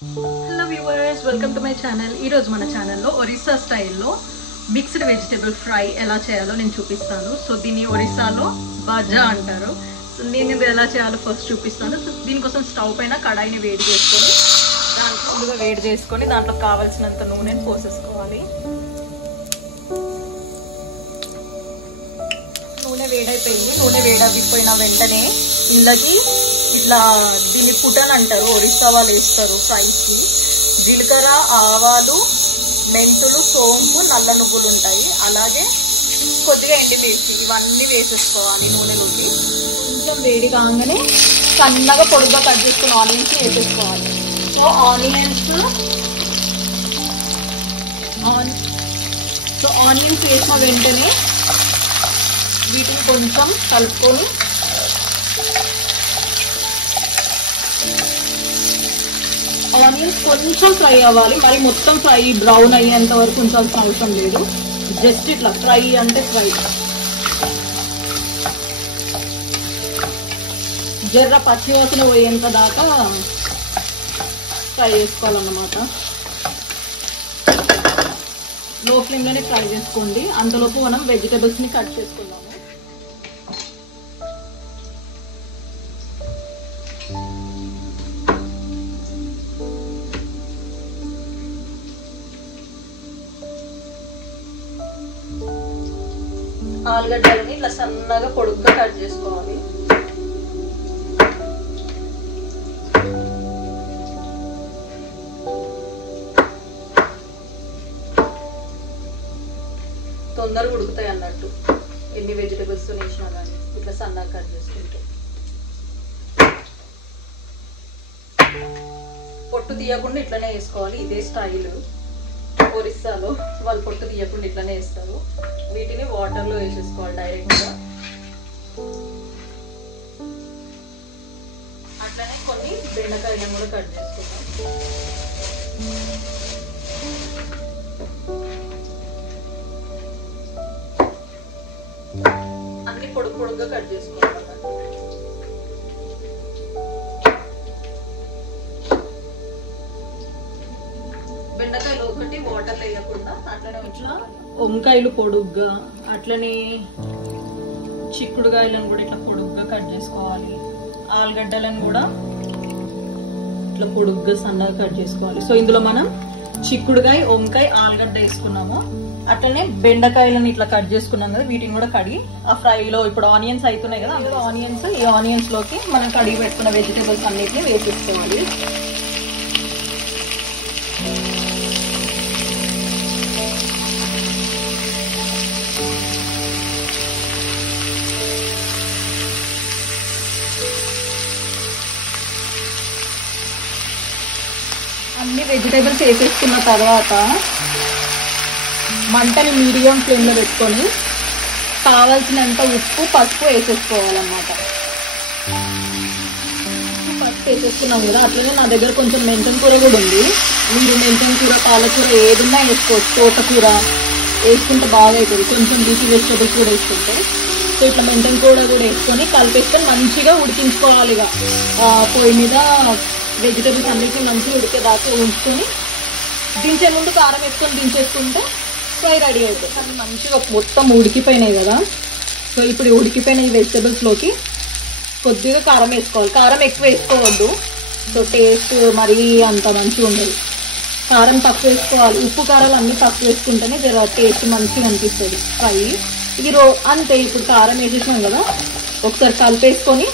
Hello viewers, welcome to my channel. ఈరోజు మన ఛానల్లో ఒరిస్సా స్టైల్లో మిక్స్డ్ వెజిటేబుల్ ఫ్రై ఎలా చేయాలో నేను చూపిస్తాను. సో దీన్ని ఒరిస్సాలో బాజా అంటారు. సో నేను ఇది ఎలా చేయాలో ఫస్ట్ చూపిస్తాను. సో దీనికోసం స్టవ్ పైన కడాయిని వేడి చేసుకొని దాంట్లో కావాల్సినంత నూనెని పోసేసుకోవాలి. నూనె వేడైపోయింది. నూనె వేడైపోయిన వెంటనే ఇందులోకి ఇట్లా దీన్ని పుటన్ అంటారు, ఒరిస్సా వాళ్ళు వేస్తారు ఫ్రైస్కి. జీలకర్ర, ఆవాలు, మెంతులు, సోంపు, నల్ల నువ్వులు ఉంటాయి. అలాగే కొద్దిగా ఎండుమిర్చి, ఇవన్నీ వేసేసుకోవాలి నూనెలోకి. కొంచెం వేడి కాగానే సన్నగా పొడుగ్గా కట్ చేసుకుని ఆనియన్స్ వేసేసుకోవాలి. సో ఆనియన్స్ వేసిన వెంటనే వీటిని కొంచెం కలుపుకొని ఆనియన్స్ కొంచెం ఫ్రై అవ్వాలి. మరి మొత్తం ఫ్రై బ్రౌన్ అయ్యేంత వరకు ఉంచాల్సిన అవసరం లేదు. జస్ట్ ఇట్లా ఫ్రై అంటే ఫ్రై, జర్ర పచ్చివాసన పోయేంత దాకా ఫ్రై చేసుకోవాలన్నమాట. లో ఫ్లేమ్లోనే ఫ్రై చేసుకోండి. అంతలోపు మనం వెజిటేబుల్స్ని కట్ చేసుకుందాము. ఆలుగడ్డలని ఇట్లా సన్నగా పొడుగ్గా కట్ చేసుకోవాలి. తొందరగా ఉడుకుతాయి అన్నట్టు ఎన్ని వెజిటేబుల్స్ వేసినా కానీ ఇట్లా సన్నగా కట్ చేసుకుంటే. పొట్టు తీయకుండా ఇట్లనే వేసుకోవాలి. ఇదే స్టైల్ ఒరిస్సాలో వాళ్ళు పొట్టు తీయకుండా ఇట్లనే వేస్తారు. వీటిని వాటర్లో వేసేసుకోవాలి డైరెక్ట్గా. అట్లనే కొన్ని బెండకాయలను కూడా కట్ చేసుకుంటాం. అన్ని పొడుగు పొడుగ్గా కట్ చేసుకోవాలి. బెండకాయలు ఒకటి వాటర్లో వేయకుండా అట్లనే ఇట్లా వంకాయలు పొడుగ్గా, అట్లనే చిక్కుడుకాయలను కూడా ఇట్లా పొడుగ్గా కట్ చేసుకోవాలి. ఆలుగడ్డలను కూడా ఇట్లా పొడుగ్గా సన్నగా కట్ చేసుకోవాలి. సో ఇందులో మనం చిక్కుడుకాయ, వంకాయ, ఆలుగడ్డ వేసుకున్నాము. అట్లనే బెండకాయలను ఇట్లా కట్ చేసుకున్నాం కదా, వీటిని కూడా కడిగి ఆ ఫ్రైలో ఇప్పుడు ఆనియన్స్ అవుతున్నాయి కదా, అందులో ఈ ఆనియన్స్ లోకి మనం కడిగి పెట్టుకున్న వెజిటేబుల్స్ అన్నిటిని వేసేసుకోవాలి. అన్ని వెజిటేబుల్స్ వేసేసుకున్న తర్వాత మంటని మీడియం ఫ్లేమ్లో పెట్టుకొని కావాల్సినంత ఉప్పు, పసుపు వేసేసుకోవాలన్నమాట. పసుపు వేసేసుకున్నాం కదా, అట్లనే నా దగ్గర కొంచెం మెంతం కూర కూడా ఉంది. మీరు మెంతం కూర, పాలకూర ఏదన్నా వేసుకోవచ్చు. తోటకూర వేసుకుంటే బాగా అవుతుంది. కొంచెం లీఫీ వెజిటేబుల్స్ కూడా వేసుకుంటే. సో ఇట్లా మెంతం కూర కూడా వేసుకొని కలిపేసుకొని మంచిగా ఉడికించుకోవాలి. ఇక పొయ్యి మీద వెజిటేబుల్స్ అన్నిటిని మంచిగా ఉడికేదాకా ఉంచుకొని దించే ముందు కారం వేసుకొని దించేసుకుంటే ఫ్రై రెడీ అవుతుంది. అవి మంచిగా మొత్తం ఉడికిపోయినాయి కదా. సో ఇప్పుడు ఉడికిపోయిన ఈ వెజిటేబుల్స్లోకి కొద్దిగా కారం వేసుకోవాలి. కారం ఎక్కువ వేసుకోవద్దు. సో టేస్ట్ మరీ అంత మంచిగా ఉండదు. కారం తక్కువ వేసుకోవాలి. ఉప్పు కారాలు అన్నీ తక్కువ వేసుకుంటేనే జర టేస్ట్ మంచిగా అనిపిస్తుంది ఫ్రై. ఇది అంతే. ఇప్పుడు కారం వేసేసినాం కదా, ఒకసారి కలిపేసుకొని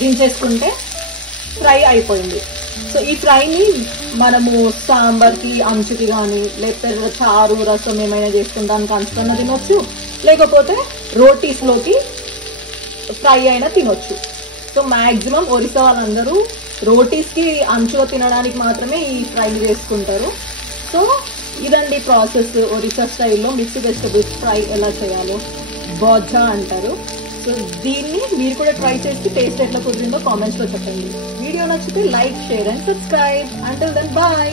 దించేసుకుంటే ఫ్రై అయిపోయింది. సో ఈ ఫ్రైని మనము సాంబార్కి అంచుకి కానీ, లేకపోతే చారు, రసం ఏమైనా చేసుకుని దానికి అంచుకన్నా తినొచ్చు, లేకపోతే రోటీస్లోకి ఫ్రై అయినా తినొచ్చు. సో మ్యాక్సిమం ఒరిస్సా వాళ్ళందరూ రోటీస్కి అంచుగా తినడానికి మాత్రమే ఈ ఫ్రై చేసుకుంటారు. సో ఇదండి ప్రాసెస్. ఒరిస్సా స్టైల్లో మిక్స్డ్ వెజిటబుల్స్ ఫ్రై ఎలా చేయాలో బాజా అంటారు. సో దీన్ని మీరు కూడా ట్రై చేసి టేస్ట్ ఎట్లా కుదిరిందో కామెంట్స్లో చెప్పండి. వీడియో నచ్చితే like, share and subscribe. Until then bye.